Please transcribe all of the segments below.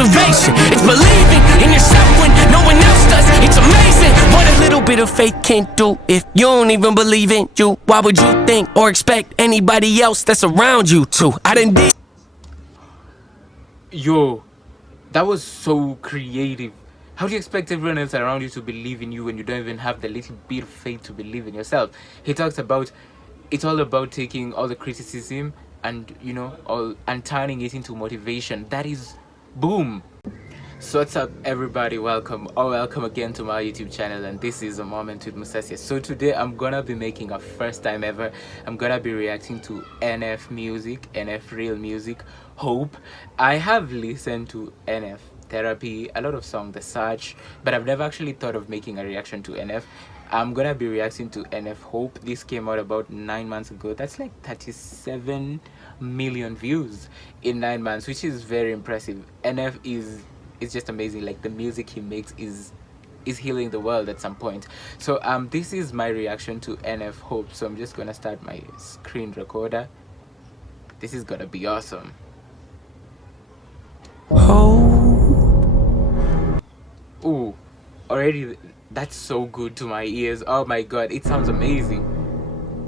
motivation. It's believing in yourself when no one else does. It's amazing what a little bit of faith can do. If you don't even believe in you, why would you think or expect anybody else that's around you to? I done did. Yo, that was so creative. How do you expect everyone else around you to believe in you when you don't even have the little bit of faith to believe in yourself? He talks about it's all about taking all the criticism and all and turning it into motivation. That is boom. So what's up everybody, welcome again to my YouTube channel, and this is A Moment with Musasia. So today I'm gonna be making a first time ever. I'm gonna be reacting to NF music, NF real music, Hope. I have listened to NF Therapy, a lot of songs, The Search, but I've never actually thought of making a reaction to NF. I'm gonna be reacting to NF Hope. This came out about 9 months ago. That's like 37 million views in 9 months, which is very impressive. NF is just amazing. Like, the music he makes is healing the world at some point. So this is my reaction to NF Hope. So I'm just gonna start my screen recorder. This is gonna be awesome. Ooh, already that's so good to my ears. Oh my god, it sounds amazing.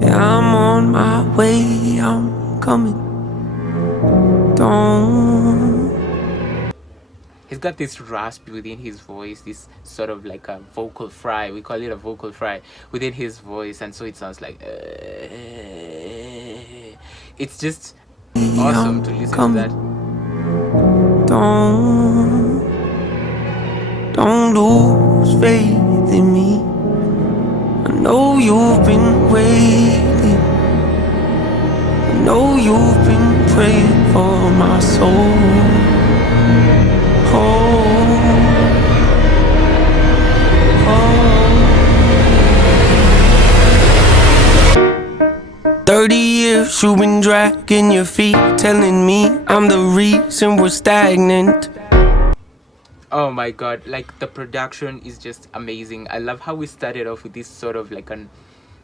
Yeah, I'm on my way, I'm coming. Don't. He's got this rasp within his voice, this sort of like a vocal fry. We call it a vocal fry within his voice, and so it sounds like it's just awesome to listen to that. Don't lose faith in me. I know you've been waiting. I know you've been praying for my soul. 30 years you've been dragging your feet, telling me I'm the reason we're stagnant. Oh my god, like, the production is just amazing. I love how we started off with this sort of like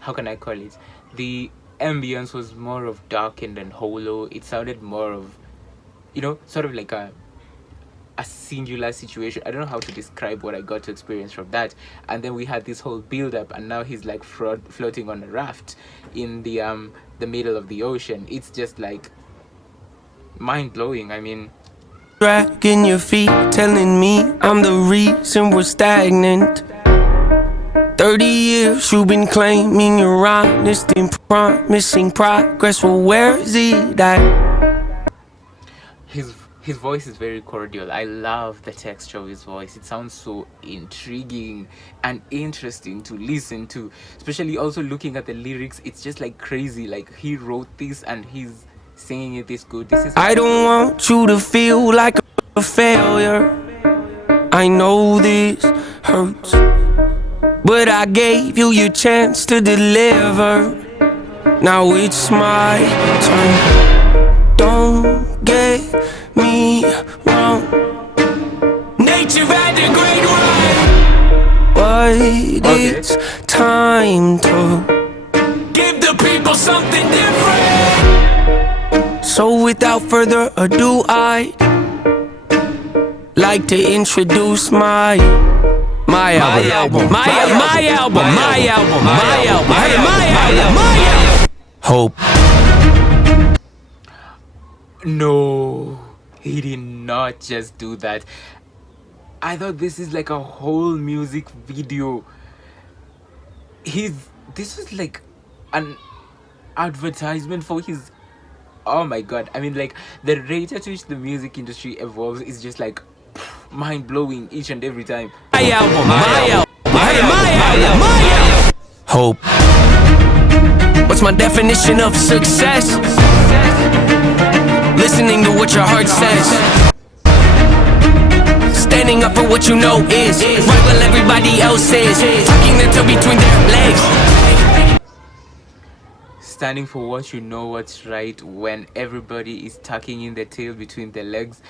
how can I call it? The ambience was more of darkened and hollow. It sounded more of, sort of like a singular situation. I don't know how to describe what I got to experience from that. And then we had this whole build up, and now he's like floating on a raft in the middle of the ocean. It's just like mind-blowing. I mean, dragging your feet, telling me I'm the reason we're stagnant. 30 years you've been claiming you're honest and promising progress. Well, where is it at? His voice is very cordial. I love the texture of his voice. It sounds so intriguing and interesting to listen to, especially also looking at the lyrics. It's just like crazy. Like, he wrote this and he's singing it this good. This is I don't want you to feel like a failure. I know this hurts, but I gave you your chance to deliver. Now it's my turn. Don't get me wrong, nature had a great run, but it's time to give the people something different. So without further ado, I'd like to introduce my album. Hope. No, he did not just do that. I thought this is like a whole music video. This was like an advertisement for his, oh my god. I mean, like, the rate at which the music industry evolves is just like mind-blowing each and every time. My album. Hope. What's my definition of success? Listening to what your heart says, standing up for what you know is right while everybody else is tucking their tail between their legs. Standing for what you know what's right when everybody is tucking in their tail between their legs.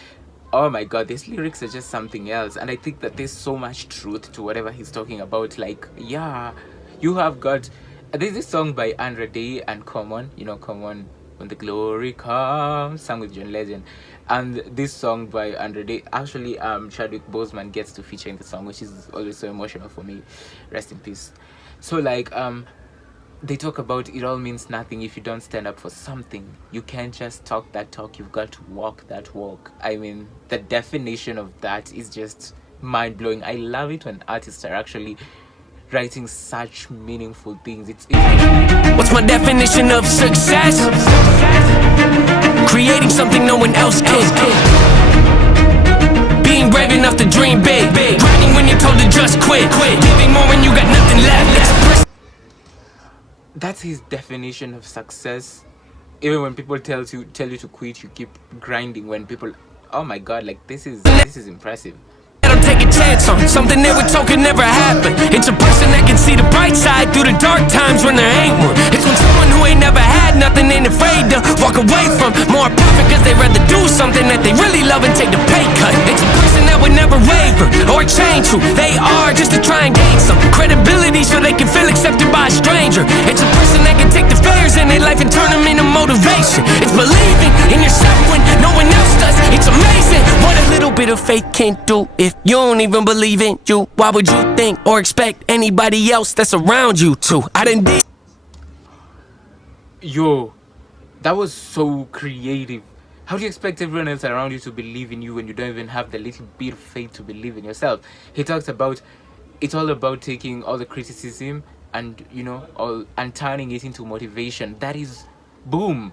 Oh my god, these lyrics are just something else, and I think that there's so much truth to whatever he's talking about. Like, yeah, you have got, there's this song by Andra Day and Common. Common When the Glory Comes, sung with John Legend. And this song by Andre Day, actually, Chadwick Boseman gets to feature in the song, which is always so emotional for me. Rest in peace. So, like, they talk about it all means nothing if you don't stand up for something. You can't just talk that talk, you've got to walk that walk. I mean, the definition of that is just mind-blowing. I love it when artists are actually writing such meaningful things. What's my definition of success? Creating something no one else can. Being brave enough to dream big. Grinding when you're told to just quit. Giving more when you got nothing left. That's his definition of success. Even when people tell you to quit, you keep grinding. When people, oh my god, like this is impressive. Don't take a chance on something they were told could never happen. It's a person that can see the bright side through the dark times when there ain't one. It's when someone who ain't never had nothing ain't afraid to walk away from more profit cause they rather do something that they really love and take the pay cut. It's a person that would never waver or change who they are just to try and gain some credibility so they can feel accepted by a stranger. It's a person that can take the failures in their life and turn them into motivation. It's believing in yourself when no one else does. It's amazing what a little bit of faith can do. If you don't even believe in you, why would you think or expect anybody else that's around you to? I didn't Yo, that was so creative. How do you expect everyone else around you to believe in you when you don't even have the little bit of faith to believe in yourself? He talks about it's all about taking all the criticism and and turning it into motivation. That is boom.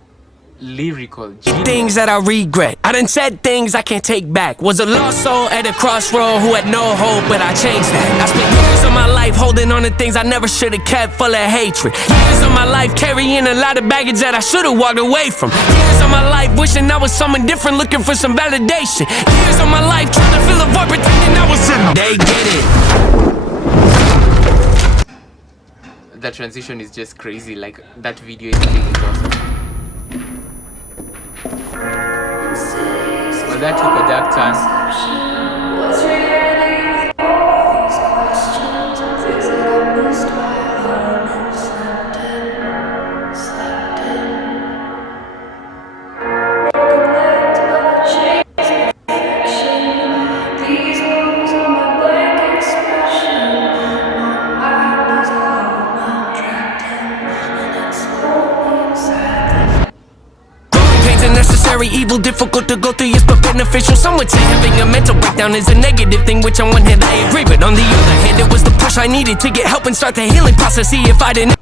Lyrical genius. Things that I regret. I done said things I can't take back. Was a lost soul at a crossroad who had no hope, but I changed that. I spent years of my life holding on to things I never should have kept, full of hatred. Years of my life carrying a lot of baggage that I should have walked away from. Years of my life wishing I was someone different, looking for some validation. Years of my life trying to fill a void, pretending I was in them. They get it. The transition is just crazy. Like that video is really awesome. Well, that took a dark turn. Evil, difficult to go through, yes, but beneficial. Some would say having a mental breakdown is a negative thing, which on one hand I agree, but on the other hand it was the push I needed to get help and start the healing process. See, if I didn't.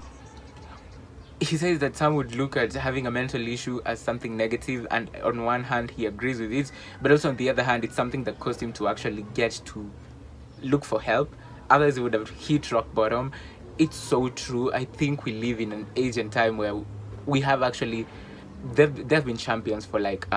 He says that some would look at having a mental issue as something negative, and on one hand he agrees with it, but also on the other hand it's something that caused him to actually get to look for help. Others would have hit rock bottom. It's so true. I think we live in an age and time where we have actually they've been champions for like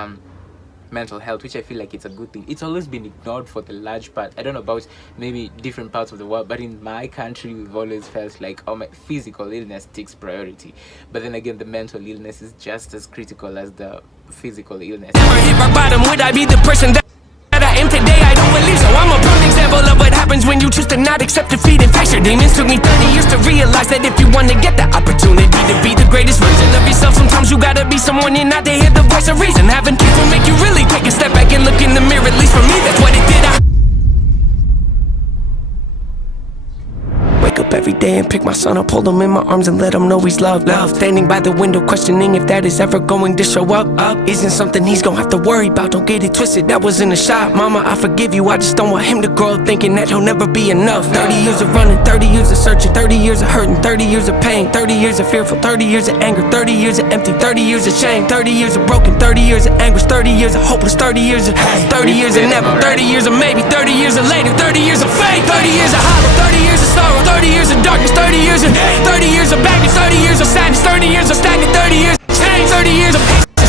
mental health, which I feel like it's a good thing. It's always been ignored for the large part. I don't know about maybe different parts of the world, but in my country we've always felt like my physical illness takes priority, but then again the mental illness is just as critical as the physical illness. Never hit my bottom, would I be the person that I am today? I don't believe so. I'm a prime example of what happens when you choose to not accept defeat and face your demons. Took me 30 years to realize that if you want to get the opportunity to be the greatest version of yourself, sometimes you gotta be someone you're not to hear the voice of reason. Having kids will make you really take a step back and look in the mirror. At least for me, that's what it did. Wake up every day and pick my son up, hold him in my arms and let him know he's loved. Standing by the window questioning if that is ever going to show up. Isn't something he's gonna have to worry about, don't get it twisted, that was in a shot. Mama, I forgive you, I just don't want him to grow up thinking that he'll never be enough. 30 years of running, 30 years of searching, 30 years of hurting, 30 years of pain, 30 years of fearful, 30 years of anger, 30 years of empty, 30 years of shame, 30 years of broken, 30 years of anguish, 30 years of hopeless, 30 years of 30 years of never, 30 years of maybe, 30 years of later, 30 years of faith, 30 years of hollow, 30 years of sorrow, 30 years of darkness, 30 years of 30 years of baggage, 30 years of sadness, 30 years of stagnant, 30 years of change, 30 years of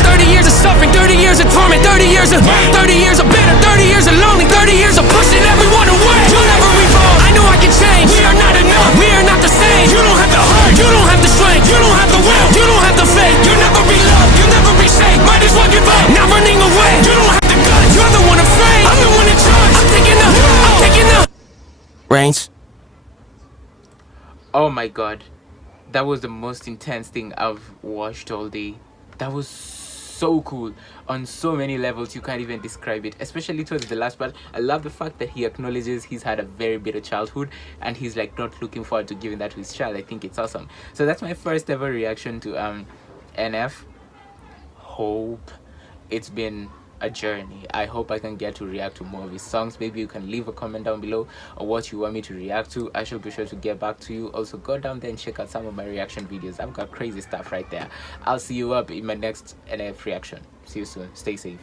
30 years of suffering, 30 years of torment, 30 years of 30 years of bitter, 30 years of lonely, 30 years of pushing everyone away. You'll never evolve. I know I can change. We are not enough. We are not the same. You don't have the heart. You don't have the strength. You don't have the will. You don't have the faith. You'll never be loved. You'll never be safe. Might as well give up. Not running away. You don't have the guts. You're the one afraid. I'm the one in charge. I'm taking the reins. Oh my god, that was the most intense thing I've watched all day. That was so cool on so many levels you can't even describe it, especially towards the last part. I love the fact that he acknowledges he's had a very bitter childhood and he's like not looking forward to giving that to his child. I think it's awesome. So that's my first ever reaction to NF. Hope it's been a journey. I hope I can get to react to more of his songs. Maybe you can leave a comment down below or what you want me to react to. I shall be sure to get back to you. Also, go down there and check out some of my reaction videos. I've got crazy stuff right there. I'll see you up in my next NF reaction. See you soon. Stay safe.